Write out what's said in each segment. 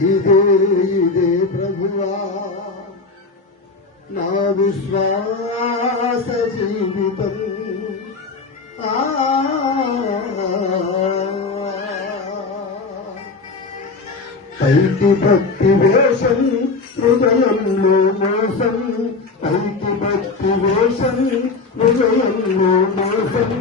ఇదే ఇదే ప్రభువా నా విశ్వాస జీవితం పైకి భక్తి వేషం హృదయంలో మోసం. పైకి భక్తి వేషం హృదయంలో మోసం.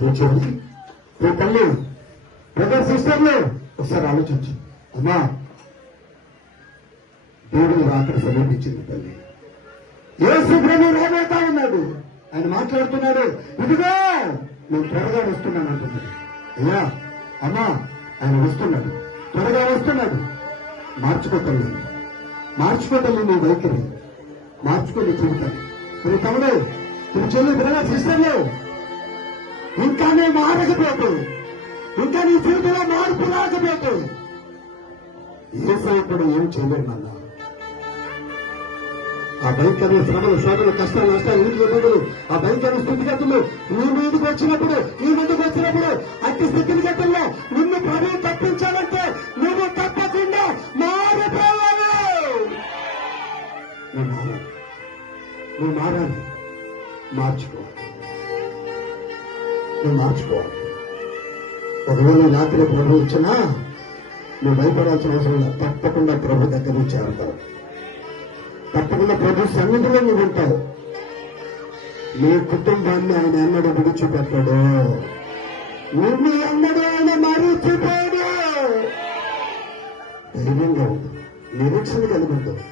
కూర్చోండి. ఓ తల్లి బ్రదర్ సిస్టర్లు ఒకసారి ఆలోచించు. అమ్మా దేవుడు రాత్రి సమీపించింది తల్లి. ఏ ప్రభు రాబోతా ఉన్నాడు. ఆయన మాట్లాడుతున్నాడు. ఇదిగో నేను త్వరగా వస్తున్నాను అంటున్నాడు అయ్యా అమ్మా ఆయన వస్తున్నాడు. త్వరగా వస్తున్నాడు. మార్చుకోతల్లి మార్చుకోతల్లి నీ వైఖరి. మార్చుకొని చెబుతాను నువ్వు తమ్ముడు నువ్వు చెల్లి విధంగా సిస్టర్లు ఇంకా నీ మారకపోతే ఇంకా నీ జీవితంలో మార్పు రాకపోతే ఏ కూడా ఏం చేయలేరు నాన్న. ఆ భయంకరమైన శ్రమలు శ్రమలు కష్టాలు నష్టాలు ఇంటి ఇబ్బందులు ఆ భయంకర స్థితిగతులు నీ మీదకి వచ్చినప్పుడు నీ ముందుకు వచ్చినప్పుడు అట్టి స్థితిగతుల్లో నిన్ను ప్రభు తప్పించాలంటే నువ్వు మారాలి. నువ్వు మారాలి మార్చుకోవాలి నువ్వు మార్చుకోవాలి ఒకవేళ రాత్రి ప్రభు ఇచ్చినా నువ్వు భయపడాల్సిన అవసరం లేదు. తప్పకుండా ప్రభు దగ్గర నుంచి చేరుతావు తప్పకుండా ప్రభు సన్నిధిలో నువ్వు ఉంటావు. నీ కుటుంబాన్ని ఆయన ఎన్నడూ విడిచిపెట్టడు. నిన్ను ఎన్నడూ ఆయన మరిచిపోయాడు ధైర్యంగా ఉండు. నిరీక్షణ కలిగి ఉంటుంది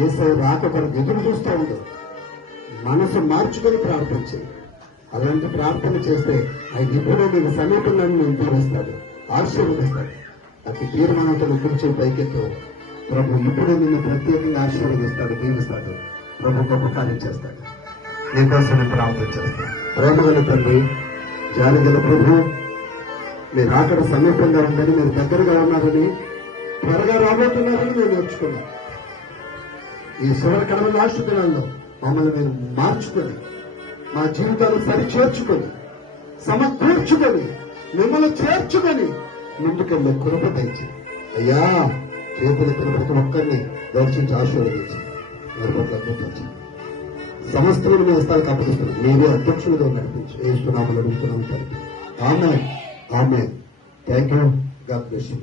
ఏసై రాక కొరకు ఎదురు చూస్తూ ఉండు. మనసు మార్చుకొని ప్రార్థించి అలాంటి ప్రార్థన చేస్తే ఆయన ఎప్పుడో మీకు సమీపంలో నేను తీరుస్తాడు ఆశీర్వదిస్తాడు అతి తీర్మానంతో గురించి పైకెత్తు. ప్రభు ఇప్పుడు నిన్ను ప్రత్యేకంగా ఆశీర్వదిస్తాడు దీవిస్తాడు. ప్రభు గొప్ప కార్యం చేస్తాడు. నీకోసం నేను ప్రార్థన చేస్తాను. ప్రేమగల తండ్రి జాలిగల ప్రభు మీరు అక్కడ సమీపంగా ఉందని మీరు దగ్గరగా ఉన్నారని త్వరగా రాబోతున్నారని నేను నేర్చుకున్నాను. ఈ చివరి కడమ లాస్ట్ దినాల్లో మమ్మల్ని మీరు మార్చుకొని మా జీవితాలు సరిచేర్చుకొని సమకూర్చుకొని మిమ్మల్ని చేర్చుకొని ముందుకెళ్ళే కృప తెచ్చి అయ్యా చేతులెత్తిన ప్రతి ఒక్కరిని దర్శించి ఆశీర్వదించి వారి సమస్తలను మీ హస్తాలకు అప్పగిస్తున్నాం మీరే అధ్యక్షులుగా నడిపించి వేస్తున్నామని అడుగుతున్నాం తండ్రి. ఆమె ఆమె thank you God bless you.